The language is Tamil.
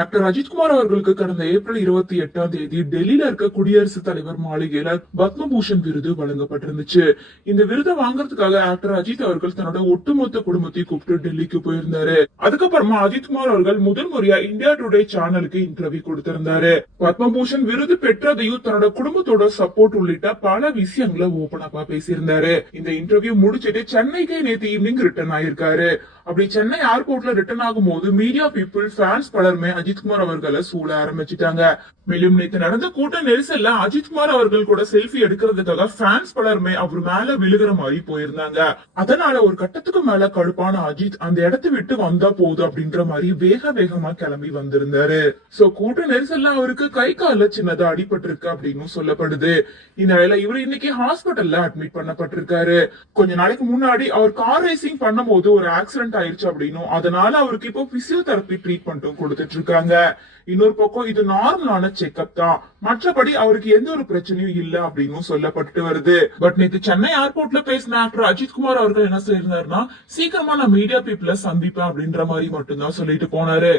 டாக்டர் அஜித்குமார் அவர்களுக்கு கடந்த ஏப்ரல் 28 டெல்லியில இருக்க குடியரசுத் தலைவர் மாளிகையில பத்மபூஷன் விருது வழங்கப்பட்டிருந்துச்சு. இந்த விருதை வாங்குறதுக்காக ஆக்டர் அஜித் அவர்கள் தன்னோட ஒட்டுமொத்த குடும்பத்தை கூப்பிட்டு டெல்லிக்கு போயிருந்தாரு. அதுக்கப்புறமா அஜித்குமார் அவர்கள் முதல் முறையா இந்தியா டுடே சேனலுக்கு இன்டர்வியூ கொடுத்திருந்தாரு. பத்மபூஷன் விருது பெற்றதையும் தன்னோட குடும்பத்தோட சப்போர்ட் உள்ளிட்ட பல விஷயங்களை ஓபன் அப்பா பேசியிருந்தாரு. இந்த இன்டர்வியூ முடிச்சிட்டு சென்னைக்கு நேத்து ஈவினிங் ரிட்டர்ன் ஆயிருக்காரு. அப்படி சென்னை ஏர்போர்ட்ல ரிட்டர்ன் ஆகும் போது மீடியா பீப்புள் ஃபேன்ஸ் பலருமே அஜித்குமார் அவர்களை சூழ ஆரம்பிச்சிட்டாங்க. மேலும் நேற்று நடந்த கூட்ட நெரிசல்ல அஜித்குமார் அவர்கள் கூட செல்ஃபி எடுக்கிறதுக்காக ஃபேன்ஸ் பலருமே அவர் மேல விழுகிற மாதிரி போயிருந்தாங்க. அதனால ஒரு கட்டத்துக்கு மேல கடுப்பான அஜித் அந்த இடத்தை விட்டு வந்தா போதும் அப்படின்ற மாதிரி வேகமா கிளம்பி வந்திருந்தாரு. சோ கூட்ட நெரிசல்ல அவருக்கு கை கால சின்னதா அடிபட்டிருக்கு அப்படின்னு சொல்லப்படுது. இந்த நிலையில இவர் இன்னைக்கு ஹாஸ்பிட்டல்ல அட்மிட் பண்ணப்பட்டிருக்காரு. கொஞ்ச நாளைக்கு முன்னாடி அவர் கார் ரேசிங் பண்ணும் போது ஒரு ஆக்சிடென்ட் ஆயிருச்சு அப்படின்னும் அதனால அவருக்கு இப்போ பிசியோதெரபி ட்ரீட்மெண்ட்டும் கொடுத்துட்டு இருக்காங்க. இன்னொரு பக்கம் இது நார்மலான செக்அப் தான், மற்றபடி அவருக்கு எந்த ஒரு பிரச்சனையும் இல்ல அப்படின்னு சொல்லப்பட்டு வருது. பட் நேற்று சென்னை ஏர்போர்ட்ல பேசின ஆக்டர் அஜித்குமார் அவர்கள் என்ன சொல்லியிருந்தாருன்னா, சீக்கிரமா நான் மீடியா பீப்புள சந்திப்பேன் அப்படின்ற மாதிரி மட்டும்தான் சொல்லிட்டு போனாரு.